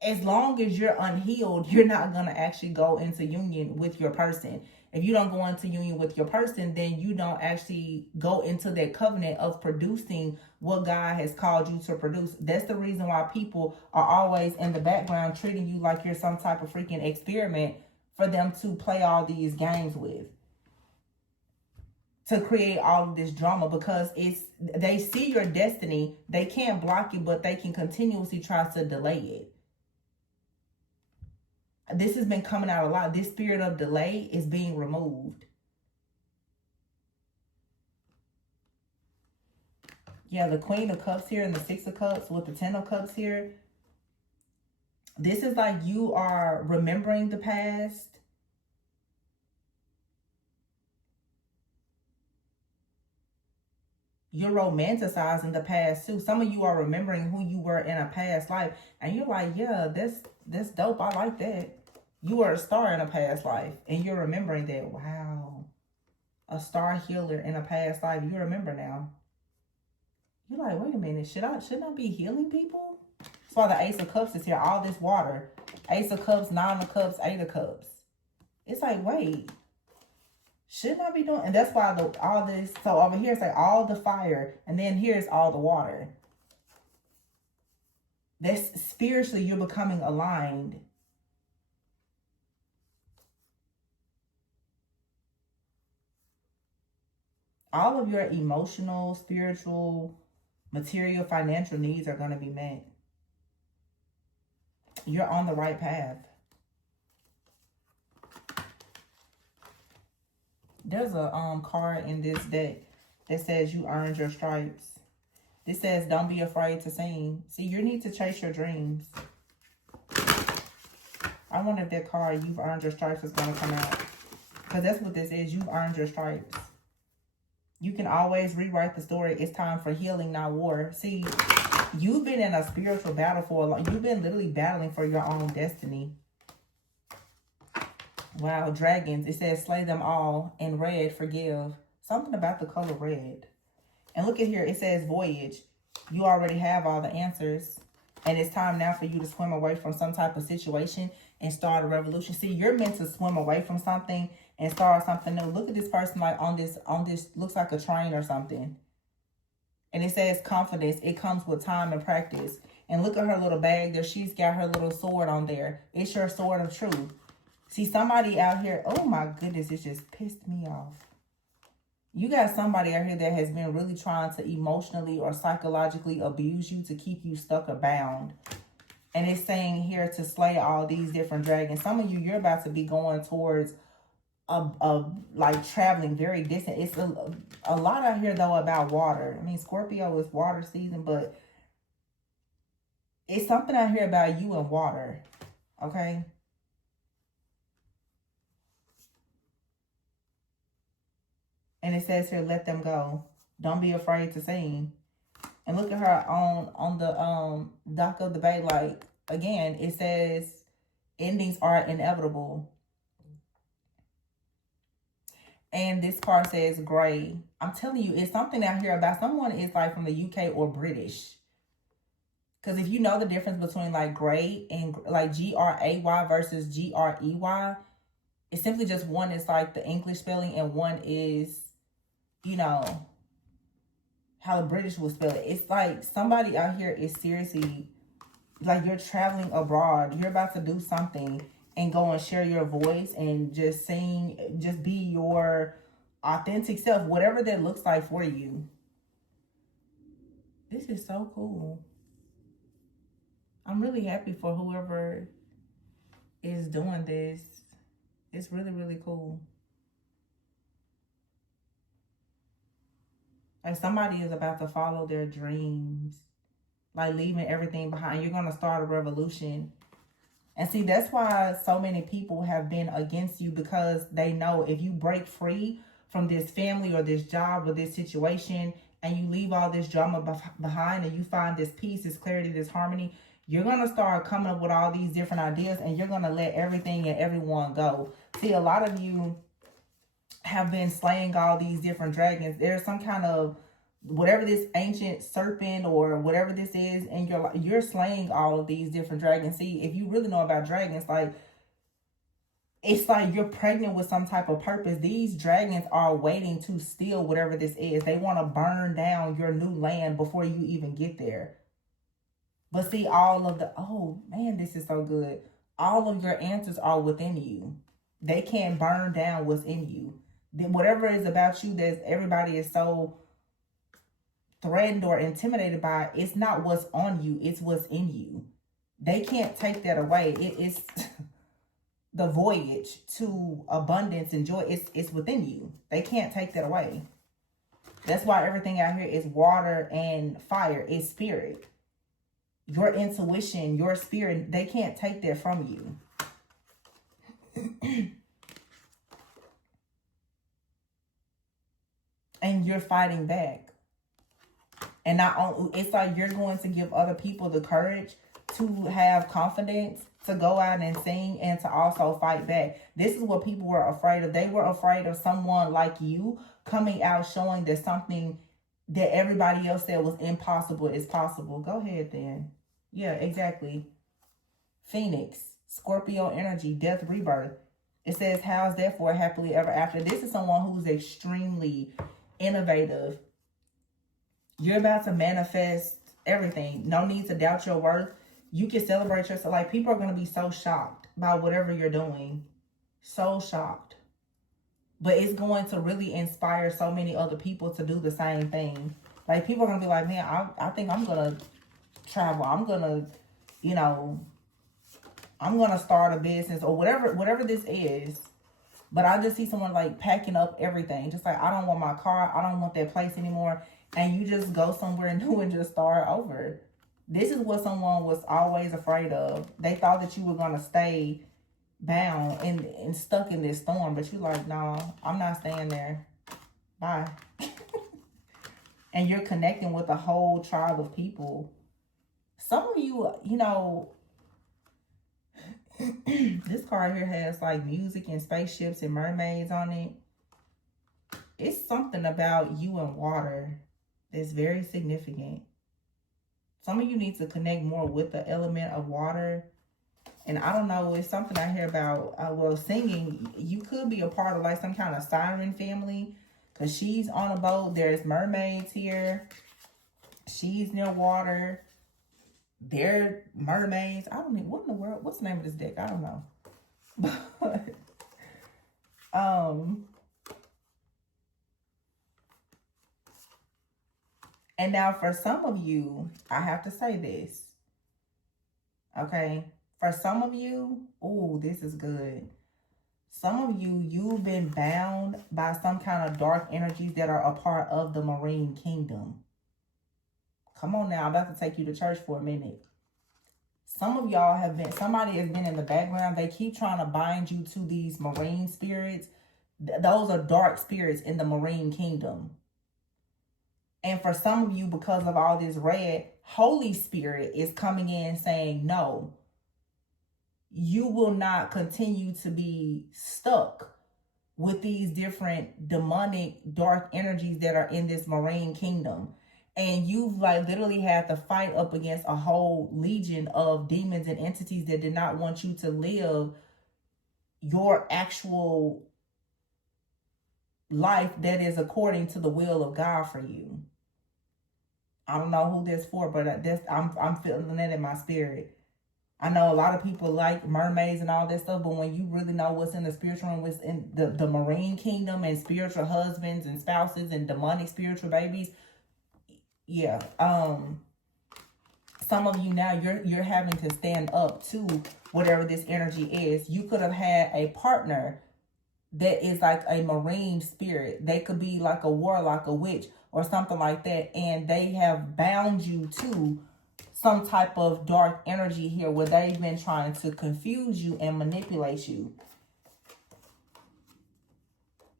as long as you're unhealed, you're not going to actually go into union with your person. If you don't go into union with your person, then you don't actually go into that covenant of producing what God has called you to produce. That's the reason why people are always in the background treating you like you're some type of freaking experiment for them to play all these games with. To create all of this drama because they see your destiny. They can't block you, but they can continuously try to delay it. This has been coming out a lot. This spirit of delay is being removed. Yeah, the Queen of Cups here and the Six of Cups with the Ten of Cups here. This is like you are remembering the past. You're romanticizing the past too. Some of you are remembering who you were in a past life. And you're like, yeah, that's dope. I like that. You were a star in a past life. And you're remembering that. Wow. A star healer in a past life. You remember now. You're like, wait a minute. Shouldn't I be healing people? That's why the Ace of Cups is here. All this water. Ace of Cups, Nine of Cups, Eight of Cups. It's like, wait. Shouldn't I be doing? And that's why all this. So over here, it's like all the fire. And then here's all the water. That's spiritually, you're becoming aligned. All of your emotional, spiritual, material, financial needs are going to be met. You're on the right path. There's a card in this deck that says you earned your stripes. This says don't be afraid to sing. See, you need to chase your dreams. I wonder if that card, you've earned your stripes, is going to come out. Because that's what this is. You've earned your stripes. You can always rewrite the story. It's time for healing, not war. See, you've been in a spiritual battle for a long. You've been literally battling for your own destiny. Wow, dragons. It says slay them all. In red, forgive. Something about the color red. And look at here. It says voyage. You already have all the answers. And it's time now for you to swim away from some type of situation and start a revolution. See, you're meant to swim away from something and start something new. Look at this person like on this looks like a train or something. And it says confidence. It comes with time and practice. And look at her little bag there. She's got her little sword on there. It's your sword of truth. See, somebody out here, oh my goodness, it just pissed me off. You got somebody out here that has been really trying to emotionally or psychologically abuse you to keep you stuck or bound. And it's saying here to slay all these different dragons. Some of you, you're about to be going towards like traveling very distant. It's a lot out here though about water. I mean, Scorpio is water season, but it's something out here about you and water. Okay. And it says here, let them go. Don't be afraid to sing. And look at her on the dock of the bay. Like, again, it says endings are inevitable. And this card says gray. I'm telling you, it's something out here about someone is like from the UK or British. Because if you know the difference between like gray and like Gray versus Grey, it's simply just one is like the English spelling and one is, you know, how the British will spell it. It's like somebody out here is seriously, like you're traveling abroad. You're about to do something and go and share your voice and just sing, just be your authentic self, whatever that looks like for you. This is so cool. I'm really happy for whoever is doing this. It's really, really cool. Like somebody is about to follow their dreams, like leaving everything behind. You're going to start a revolution. And see, that's why so many people have been against you, because they know if you break free from this family or this job or this situation and you leave all this drama behind and you find this peace, this clarity, this harmony, you're going to start coming up with all these different ideas and you're going to let everything and everyone go. See, a lot of you have been slaying all these different dragons. There's some kind of whatever this ancient serpent or whatever this is, and you're slaying all of these different dragons. See, if you really know about dragons, like it's like you're pregnant with some type of purpose. These dragons are waiting to steal whatever this is. They want to burn down your new land before you even get there. But see, all of the, oh man, this is so good. All of your answers are within you. They can't burn down what's in you. Whatever is about you that everybody is so threatened or intimidated by, it's not what's on you, it's what's in you. They can't take that away. It's the voyage to abundance and joy. It's within you. They can't take that away. That's why everything out here is water and fire. It's spirit. Your intuition, your spirit, they can't take that from you. And you're fighting back. And not only, it's like you're going to give other people the courage to have confidence to go out and sing and to also fight back. This is what people were afraid of. They were afraid of someone like you coming out showing that something that everybody else said was impossible is possible. Go ahead then. Yeah, exactly. Phoenix, Scorpio energy, death, rebirth. It says, how's that for happily ever after? This is someone who's extremely innovative. You're about to manifest everything. No need to doubt your worth. You can celebrate yourself. Like, people are going to be so shocked by whatever you're doing. So shocked. But it's going to really inspire so many other people to do the same thing. Like, people are going to be like, man, I think I'm going to travel. I'm going to, you know, I'm going to start a business or whatever this is. But I just see someone like packing up everything. Just like, I don't want my car. I don't want that place anymore. And you just go somewhere new and just start over. This is what someone was always afraid of. They thought that you were going to stay bound and stuck in this storm. But you're like, no, I'm not staying there. Bye. And you're connecting with a whole tribe of people. Some of you, you know, this card here has like music and spaceships and mermaids on it. It's something about you and water that's very significant. Some of you need to connect more with the element of water. And I don't know, it's something I hear about, well, singing. You could be a part of like some kind of siren family, because she's on a boat. There's mermaids here. She's near water. They're mermaids. I don't know, what in the world? What's the name of this deck? I don't know. But, and now for some of you, I have to say this. Okay. For some of you, oh, this is good. Some of you, you've been bound by some kind of dark energies that are a part of the marine kingdom. Come on now, I'm about to take you to church for a minute. Some of y'all have been, somebody has been in the background. They keep trying to bind you to these marine spirits. Those are dark spirits in the marine kingdom. And for some of you, because of all this red, Holy Spirit is coming in saying, no, you will not continue to be stuck with these different demonic dark energies that are in this marine kingdom. And you've like literally had to fight up against a whole legion of demons and entities that did not want you to live your actual life that is according to the will of God for you. I don't know who this for, but I'm feeling that in my spirit. I know a lot of people like mermaids and all that stuff, but when you really know what's in the spiritual and what's in the marine kingdom and spiritual husbands and spouses and demonic spiritual babies, yeah. Some of you now, you're having to stand up to whatever this energy is. You could have had a partner that is like a marine spirit. They could be like a warlock, a witch, or something like that, and they have bound you to some type of dark energy here where they've been trying to confuse you and manipulate you.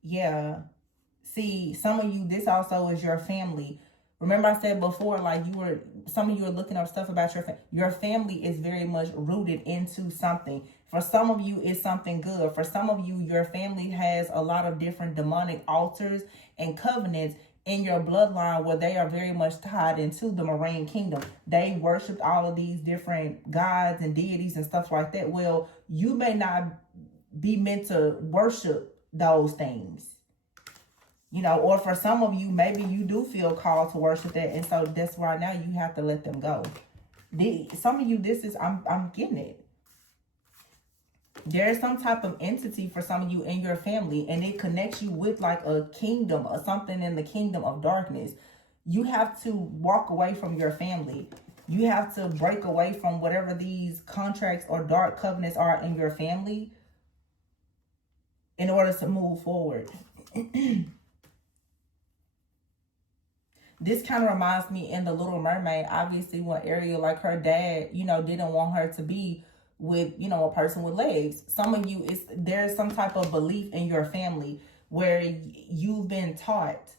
Yeah. See, some of you, this also is your family. Remember I said before, like some of you are looking up stuff about your family is very much rooted into something. For some of you, it's something good. For some of you, your family has a lot of different demonic altars and covenants in your bloodline where they are very much tied into the marine kingdom. They worshiped all of these different gods and deities and stuff like that. Well, you may not be meant to worship those things. You know, or for some of you, maybe you do feel called to worship that. And so that's why now you have to let them go. Some of you, this is, I'm getting it. There's some type of entity for some of you in your family, and it connects you with like a kingdom or something in the kingdom of darkness. You have to walk away from your family. You have to break away from whatever these contracts or dark covenants are in your family in order to move forward. This kind of reminds me in The Little Mermaid, obviously when Ariel, like her dad, you know, didn't want her to be with, you know, a person with legs. Some of you, there's some type of belief in your family where you've been taught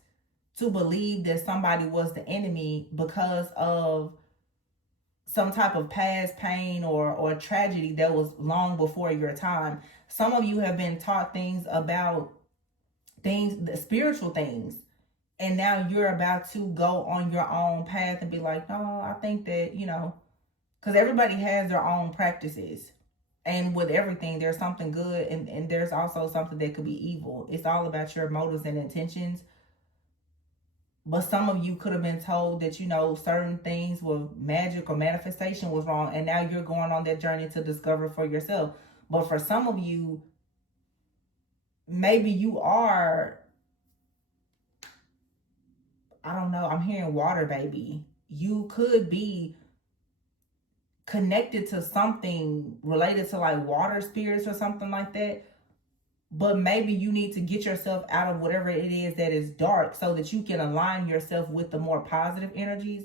to believe that somebody was the enemy because of some type of past pain or tragedy that was long before your time. Some of you have been taught things about the spiritual things. And now you're about to go on your own path and be like, no, I think that, you know, because everybody has their own practices. And with everything, there's something good and there's also something that could be evil. It's all about your motives and intentions. But some of you could have been told that, you know, certain things were magic or manifestation was wrong. And now you're going on that journey to discover for yourself. But for some of you, maybe you are, I don't know, I'm hearing water baby. You could be connected to something related to like water spirits or something like that. But maybe you need to get yourself out of whatever it is that is dark so that you can align yourself with the more positive energies.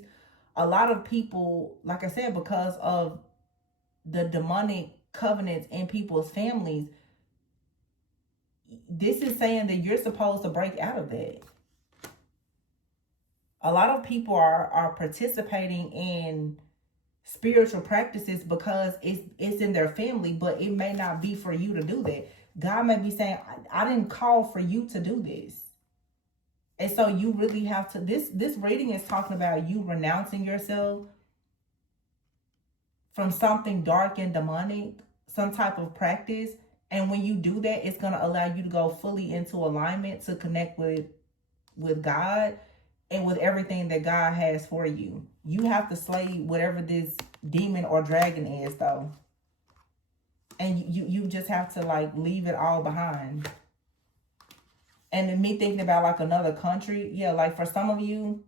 A lot of people, like I said, because of the demonic covenants in people's families, this is saying that you're supposed to break out of that. A lot of people are participating in spiritual practices because it's in their family, but it may not be for you to do that. God may be saying, I didn't call for you to do this. And so you really have to, this reading is talking about you renouncing yourself from something dark and demonic, some type of practice. And when you do that, it's going to allow you to go fully into alignment to connect with God and with everything that God has for you. You have to slay whatever this demon or dragon is, though. And you just have to, like, leave it all behind. And me thinking about, like, another country, yeah, like, for some of you,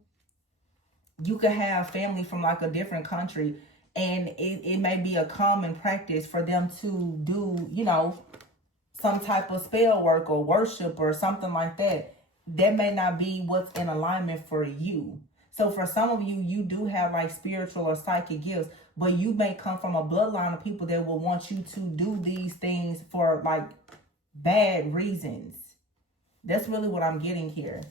you could have family from, like, a different country, and it may be a common practice for them to do, you know, some type of spell work or worship or something like that. That may not be what's in alignment for you. So for some of you, you do have like spiritual or psychic gifts, but you may come from a bloodline of people that will want you to do these things for like bad reasons. That's really what I'm getting here.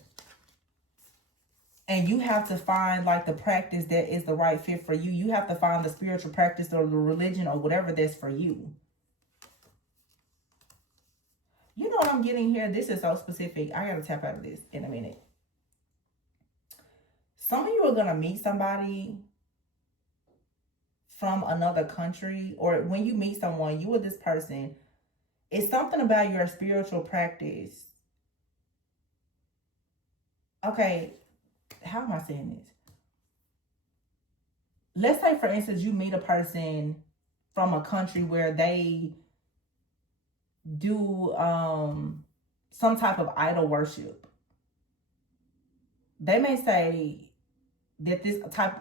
And you have to find like the practice that is the right fit for you. You have to find the spiritual practice or the religion or whatever that's for you. You know what I'm getting here? This is so specific. I gotta tap out of this in a minute. Some of you are gonna meet somebody from another country, or when you meet someone, you or this person, it's something about your spiritual practice. Okay, how am I saying this? Let's say, for instance, you meet a person from a country where they do some type of idol worship. They may say that this type,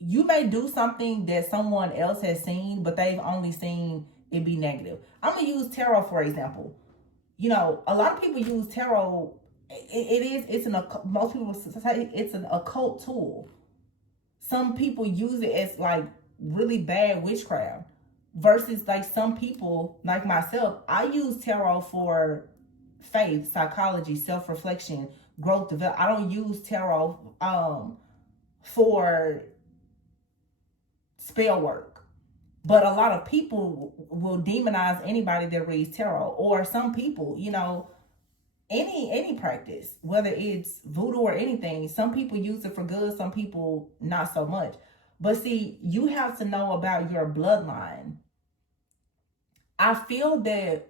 you may do something that someone else has seen, but they've only seen it be negative. I'm gonna use tarot for example. You know, a lot of people use tarot. Most people say it's an occult tool. Some people use it as like really bad witchcraft, versus like some people like myself, I use tarot for faith, psychology, self-reflection, growth, development. I don't use tarot for spell work. But a lot of people will demonize anybody that reads tarot, or some people, you know, any practice, whether it's voodoo or anything. Some people use it for good, some people not so much. But see, you have to know about your bloodline. I feel that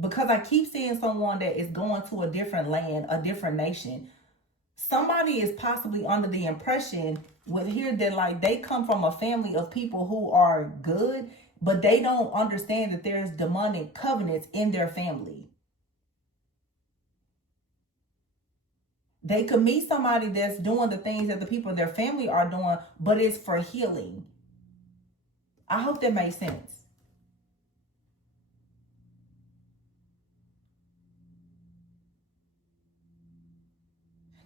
because I keep seeing someone that is going to a different land, a different nation, somebody is possibly under the impression with here that like they come from a family of people who are good, but they don't understand that there's demonic covenants in their family. They could meet somebody that's doing the things that the people in their family are doing, but it's for healing. I hope that makes sense.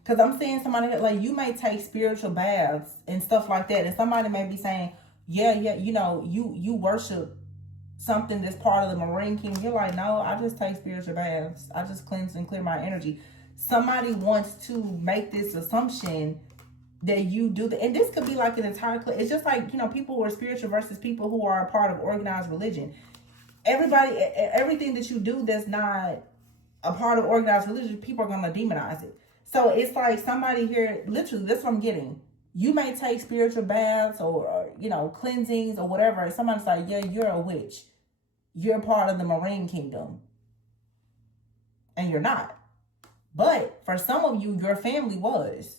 Because I'm seeing somebody like, you may take spiritual baths and stuff like that, and somebody may be saying, yeah, you know, you worship something that's part of the Marine Kingdom. You're like, no, I just take spiritual baths. I just cleanse and clear my energy. Somebody wants to make this assumption that you do and this could be like an entire it's just like, you know, people who are spiritual versus people who are a part of organized religion. Everything that you do that's not a part of organized religion, people are going to demonize it. So it's like somebody here, literally, that's what I'm getting. You may take spiritual baths or you know, cleansings or whatever, and somebody's like, yeah, you're a witch. You're part of the Marine Kingdom. And you're not. But for some of you, your family was.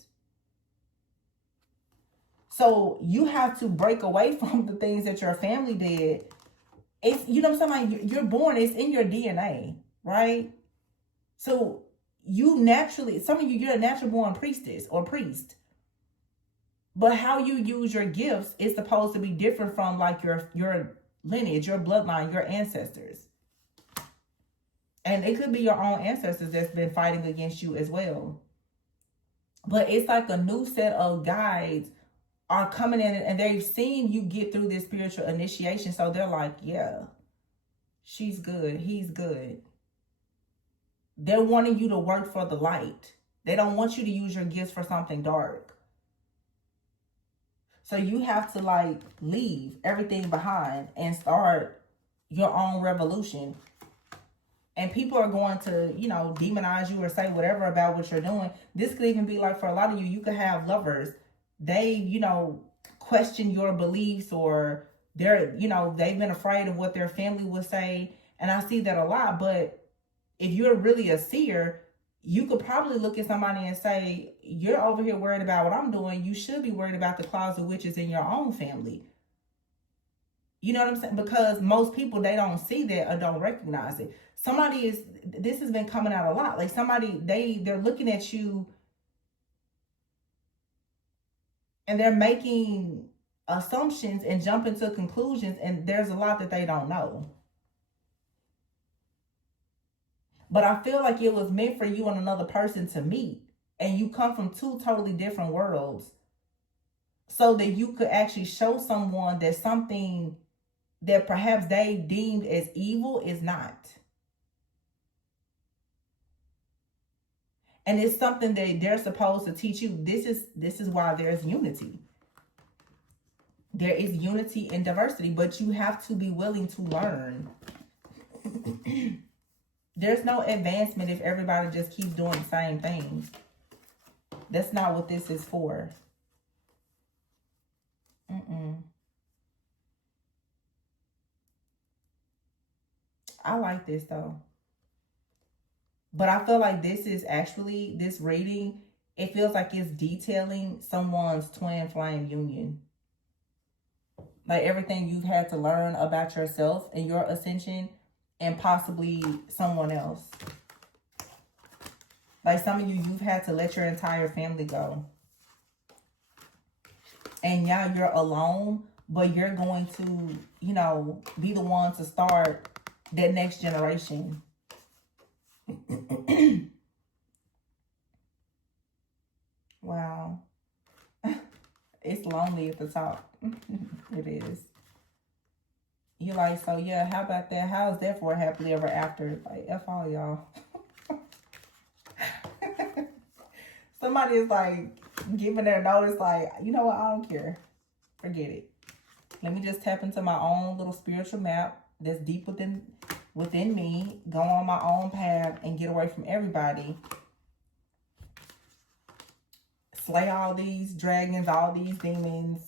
So you have to break away from the things that your family did. It's, you know what I'm saying? Like, you're born, it's in your DNA, right? So you naturally, some of you, you're a natural born priestess or priest. But how you use your gifts is supposed to be different from like your lineage, your bloodline, your ancestors. And it could be your own ancestors that's been fighting against you as well. But it's like a new set of guides are coming in and they've seen you get through this spiritual initiation. So they're like, yeah, she's good. He's good. They're wanting you to work for the light. They don't want you to use your gifts for something dark. So you have to like leave everything behind and start your own revolution. And people are going to, you know, demonize you or say whatever about what you're doing. This could even be like, for a lot of you, you could have lovers. They, you know, question your beliefs, or they're, you know, they've been afraid of what their family would say. And I see that a lot. But if you're really a seer, you could probably look at somebody and say, you're over here worried about what I'm doing. You should be worried about the closet witches in your own family. You know what I'm saying? Because most people, they don't see that or don't recognize it. This has been coming out a lot. Like somebody, they're looking at you and they're making assumptions and jumping to conclusions, and there's a lot that they don't know. But I feel like it was meant for you and another person to meet, and you come from two totally different worlds, so that you could actually show someone that something that perhaps they deemed as evil is not. And it's something that they're supposed to teach you. This is why there's unity. There is unity and diversity, but you have to be willing to learn. There's no advancement if everybody just keeps doing the same things. That's not what this is for. I like this though. But I feel like this is actually, this reading, it feels like it's detailing someone's twin flame union. Like everything you've had to learn about yourself and your ascension and possibly someone else. Like some of you, you've had to let your entire family go. And now you're alone, but you're going to, you know, be the one to start that next generation. Wow. It's lonely at the top. It is. You're like, so yeah, how about that? How is that for a happily ever after? Like, F all y'all. Somebody is like giving their notice, like, you know what, I don't care. Forget it. Let me just tap into my own little spiritual map that's deep within me, go on my own path and get away from everybody. Slay all these dragons, all these demons,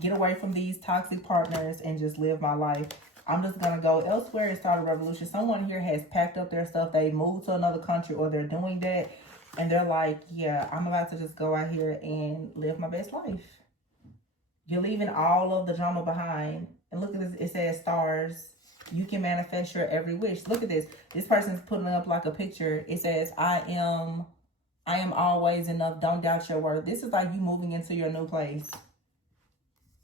get away from these toxic partners and just live my life. I'm just going to go elsewhere and start a revolution. Someone here has packed up their stuff. They moved to another country or they're doing that. And they're like, yeah, I'm about to just go out here and live my best life. You're leaving all of the drama behind. And look at this. It says stars. You can manifest your every wish. Look at this. This person's putting up like a picture. It says, I am always enough. Don't doubt your worth. This is like you moving into your new place.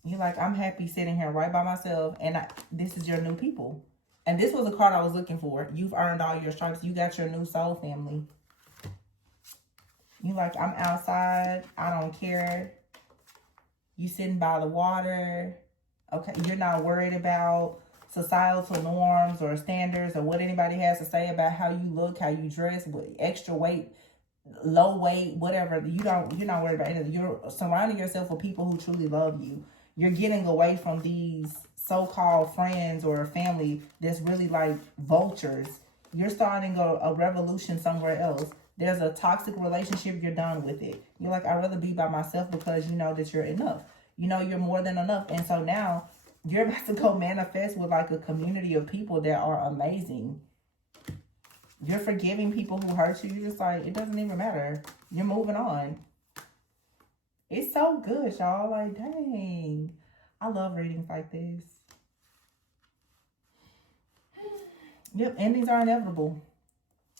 You're like, I'm happy sitting here right by myself. And this is your new people. And this was a card I was looking for. You've earned all your stripes. You got your new soul family. You like, I'm outside. I don't care. You sitting by the water. Okay, you're not worried about societal norms or standards or what anybody has to say about how you look, how you dress, with extra weight, low weight, whatever. You're not worried about anything. You're surrounding yourself with people who truly love you. You're getting away from these so-called friends or family that's really like vultures. You're starting a revolution somewhere else. There's a toxic relationship, you're done with it. You're like, I'd rather be by myself because you know that you're enough. You know you're more than enough. And so now you're about to go manifest with like a community of people that are amazing. You're forgiving people who hurt you. You're just like, it doesn't even matter. You're moving on. It's so good, y'all. Like, dang. I love readings like this. Yep, endings are inevitable.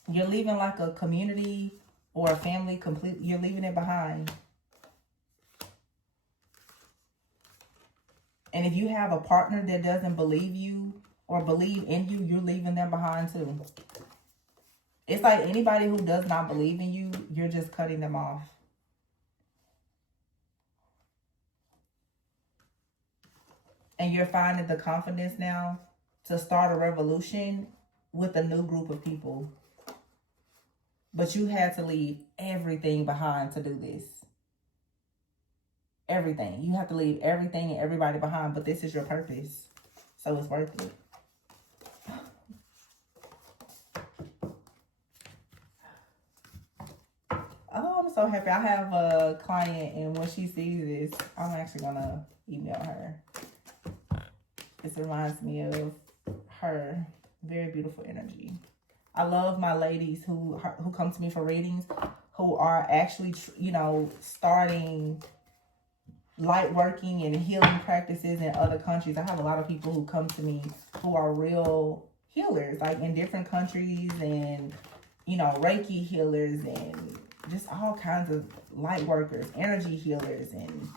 You're leaving like a community or a family completely. You're leaving it behind. And if you have a partner that doesn't believe you or believe in you, you're leaving them behind too. It's like anybody who does not believe in you, you're just cutting them off. And you're finding the confidence now to start a revolution with a new group of people. But you had to leave everything behind to do this. Everything. You have to leave everything and everybody behind, but this is your purpose. So it's worth it. Oh, I'm so happy. I have a client, and when she sees this, I'm actually going to email her. This reminds me of her. Very beautiful energy. I love my ladies who come to me for readings, who are actually, you know, starting light working and healing practices in other countries. I have a lot of people who come to me who are real healers, like in different countries, and, you know, Reiki healers and just all kinds of light workers, energy healers and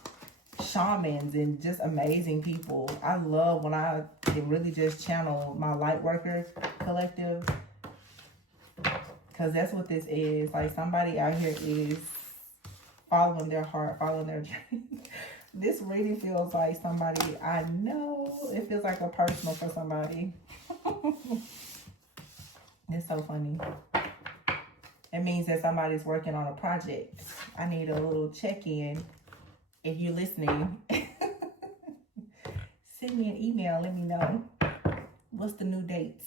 shamans and just amazing people. I love when I can really just channel my light worker collective, because that's what this is. Like, somebody out here is following their heart, following their dream. This reading feels like somebody I know. It feels like a personal for somebody. It's so funny. It means that somebody's working on a project. I need a little check-in. If you're listening, send me an email. Let me know what's the new dates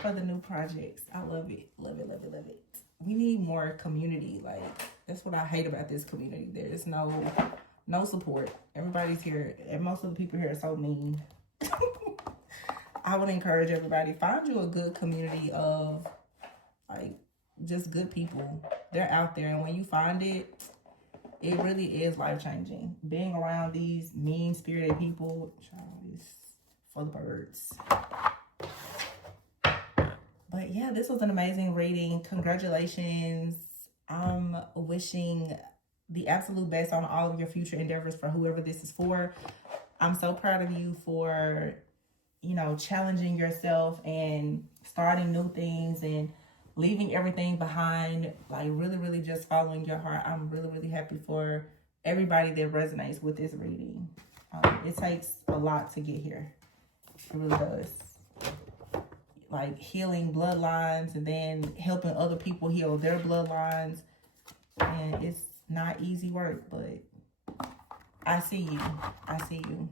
for the new projects. I love it. Love it, love it, love it. We need more community. Like, that's what I hate about this community. There is no support. Everybody's here, and most of the people here are so mean. I would encourage everybody, find you a good community of, like, just good people. They're out there, and when you find it, it really is life-changing. Being around these mean-spirited people, child, is for the birds. But yeah, this was an amazing reading. Congratulations. I'm wishing the absolute best on all of your future endeavors for whoever this is for. I'm so proud of you for, you know, challenging yourself and starting new things and leaving everything behind, like really, really just following your heart. I'm really, really happy for everybody that resonates with this reading. It takes a lot to get here. It really does. Like healing bloodlines and then helping other people heal their bloodlines. And it's not easy work, but I see you. I see you.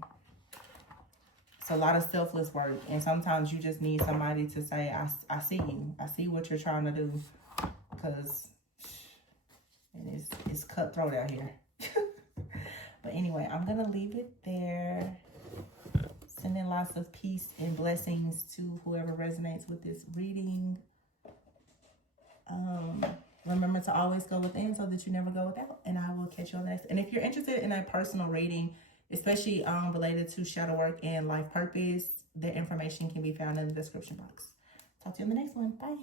It's a lot of selfless work, and sometimes you just need somebody to say, I see you. I see what you're trying to do, because it's cutthroat out here. But anyway, I'm going to leave it there. Sending lots of peace and blessings to whoever resonates with this reading. Remember to always go within so that you never go without. And I will catch you on the next. And if you're interested in a personal reading, especially related to shadow work and life purpose, the information can be found in the description box. Talk to you in the next one. Bye.